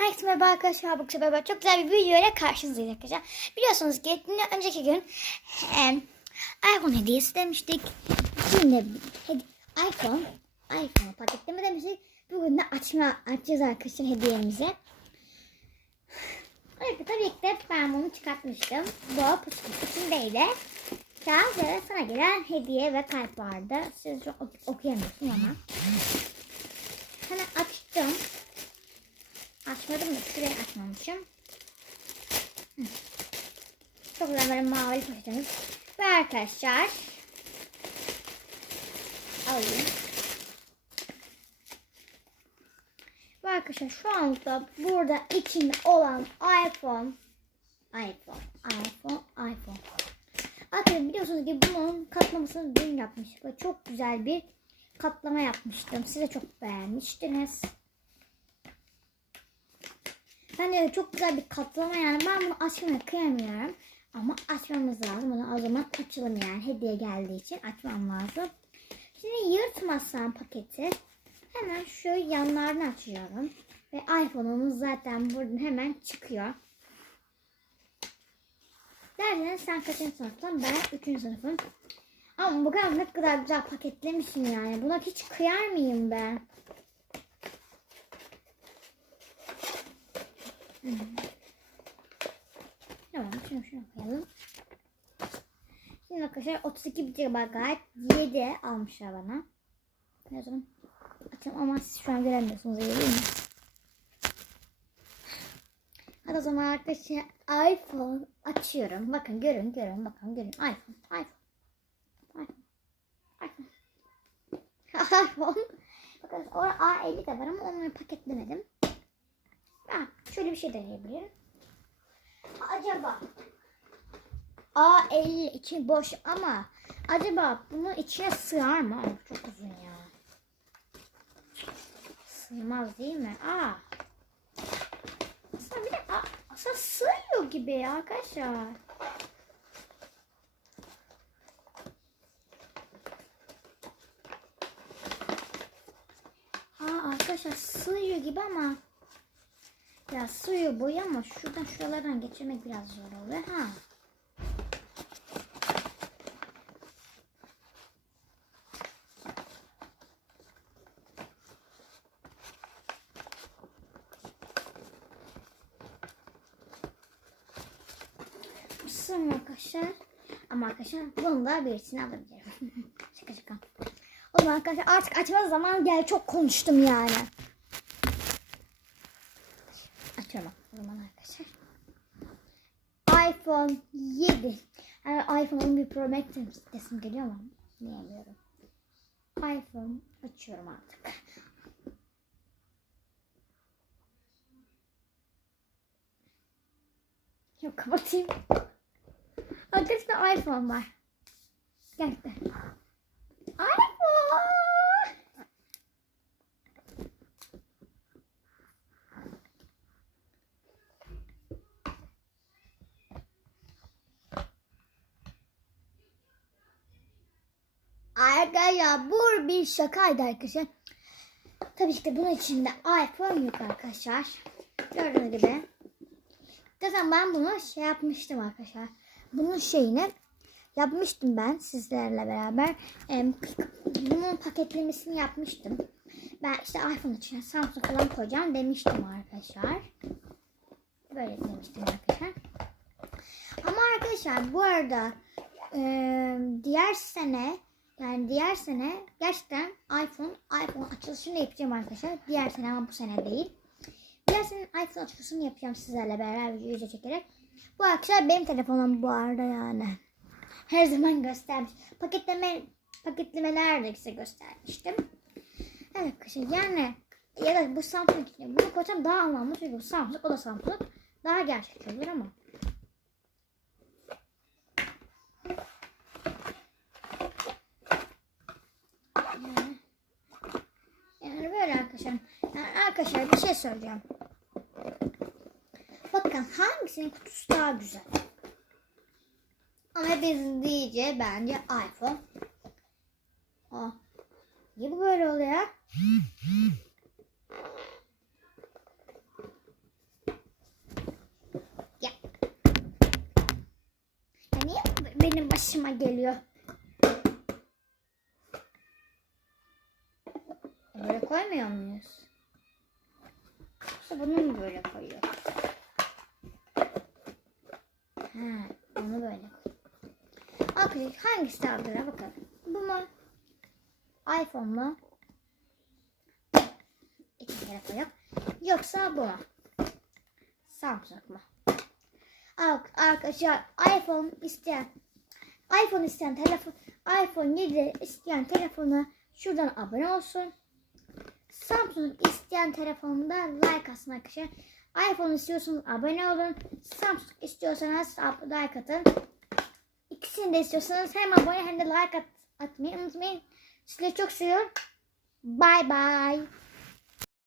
Herkese merhaba arkadaşlar. Bu sefer çok güzel bir video ile karşınızdayız arkadaşlar. Biliyorsunuz ki önceki gün em, iPhone hediyesi demiştik. Şimdi hedi- iPhone iPhone paketleme demiştik. Bugün de açma açacağız arkadaşlar hediyemizi. Evet tabii ki de ben bunu çıkartmıştım. Bu pusuluk içindeydi. Kağıt ve sana gelen hediye ve kalp vardı. Siz çok ok- okuyamıyorsunuz ama. Hemen açtım. Açmadım da şurayı açmamışım. Çok güzel böyle mavi poşetimiz. Ve arkadaşlar alayım. Ve arkadaşlar şu anda burada içinde olan iPhone iPhone, iPhone, iPhone. Arkadaşlar biliyorsunuz ki bunun katlamasını dün yapmıştık ve çok güzel bir katlama yapmıştım. Siz de çok beğenmiştiniz. Ben de çok güzel bir katlama yani ben bunu açmaya kıyamıyorum. Ama açmamız lazım. Onu o zaman açalım yani. Hediye geldiği için açmam lazım. Şimdi yırtmazsam paketi hemen şu yanlarını açıyorum. Ve iPhone'umuz zaten buradan hemen çıkıyor. Derseniz sen kaçıncı sınıftan? Ben üçüncü sınıfım. Ama bu kadar ne kadar güzel paketlemişim yani. Buna hiç kıyar mıyım ben? Hmm. Tamam şunu şunu koyalım. Şimdi arkadaşlar 32 GB 7 almışlar bana. Ne zaman açalım ama siz şu an göremiyorsunuz değil mi? Hadi o zaman arkadaşlar iPhone açıyorum. Bakın görün görün bakın görün iPhone iPhone iPhone iPhone iPhone Bakın orada A50 de var ama onu paketlemedim. Ha, şöyle bir şey deneyebilirim. Acaba A50 içi boş ama acaba bunun içine sığar mı? Aa, çok uzun ya. Sığmaz değil mi? Aa. Aslında bir de aslında sığıyor gibi arkadaşlar. Aa arkadaşlar sığıyor gibi ama Biraz suyu boyu ama şuradan şuralardan geçirmek biraz zor oluyor. Ha. Sığmıyor arkadaşlar. Ama arkadaşlar bunu da birisini alabilirim. şaka şaka. O zaman arkadaşlar artık açma zaman gel çok konuştum yani. Açıyorum o zaman arkadaşlar. iPhone 7. Yani iPhone 11 Pro Max desim geliyor ama diyemiyorum. iPhone açıyorum artık. Yok kapatayım. Arkadaşlar iPhone var. Gerçekten. iPhone. Arkadaşlar bu bir şakaydı arkadaşlar. Tabii ki de bunun içinde iPhone yok arkadaşlar. Gördüğünüz gibi. Zaten ben bunu şey yapmıştım arkadaşlar. Bunun şeyini yapmıştım ben sizlerle beraber. Bunun paketlemesini yapmıştım. Ben işte iPhone için Samsung falan koyacağım demiştim arkadaşlar. Böyle demiştim arkadaşlar. Ama arkadaşlar bu arada diğer sene yani diğer sene gerçekten iPhone iPhone açılışını yapacağım arkadaşlar. Diğer sene ama bu sene değil. Diğer sene iPhone açılışını yapacağım sizlerle beraber video çekerek. Bu arkadaşlar benim telefonum bu arada yani. Her zaman göstermiş. Paketleme paketlemeler de size göstermiştim. Evet arkadaşlar yani ya da bu Samsung için bunu koysam daha anlamlı çünkü bu Samsung o da Samsung daha gerçekçi olur ama. arkadaşlar. Yani arkadaşlar bir şey söyleyeceğim. Bakın hangisinin kutusu daha güzel? Ama hepinizin diyeceği bence iPhone. Aa, niye bu böyle oluyor? ya. ya niye benim başıma geliyor? Koymuyor muyuz? Yoksa bunu mu böyle koyuyor? Ha, onu böyle. Arkadaşlar hangisi daha güzel bakalım. Bu mu? iPhone mu? İki telefon yok. Yoksa bu mu? Samsung mu? Ar- Arkadaşlar iPhone isteyen iPhone isteyen telefon iPhone 7 isteyen telefona şuradan abone olsun. Samsung isteyen telefonda like atsın arkadaşlar. iPhone istiyorsanız abone olun. Samsung istiyorsanız like atın. İkisini de istiyorsanız hem abone hem de like at atmayı unutmayın. Sizleri çok seviyorum. Bye bye.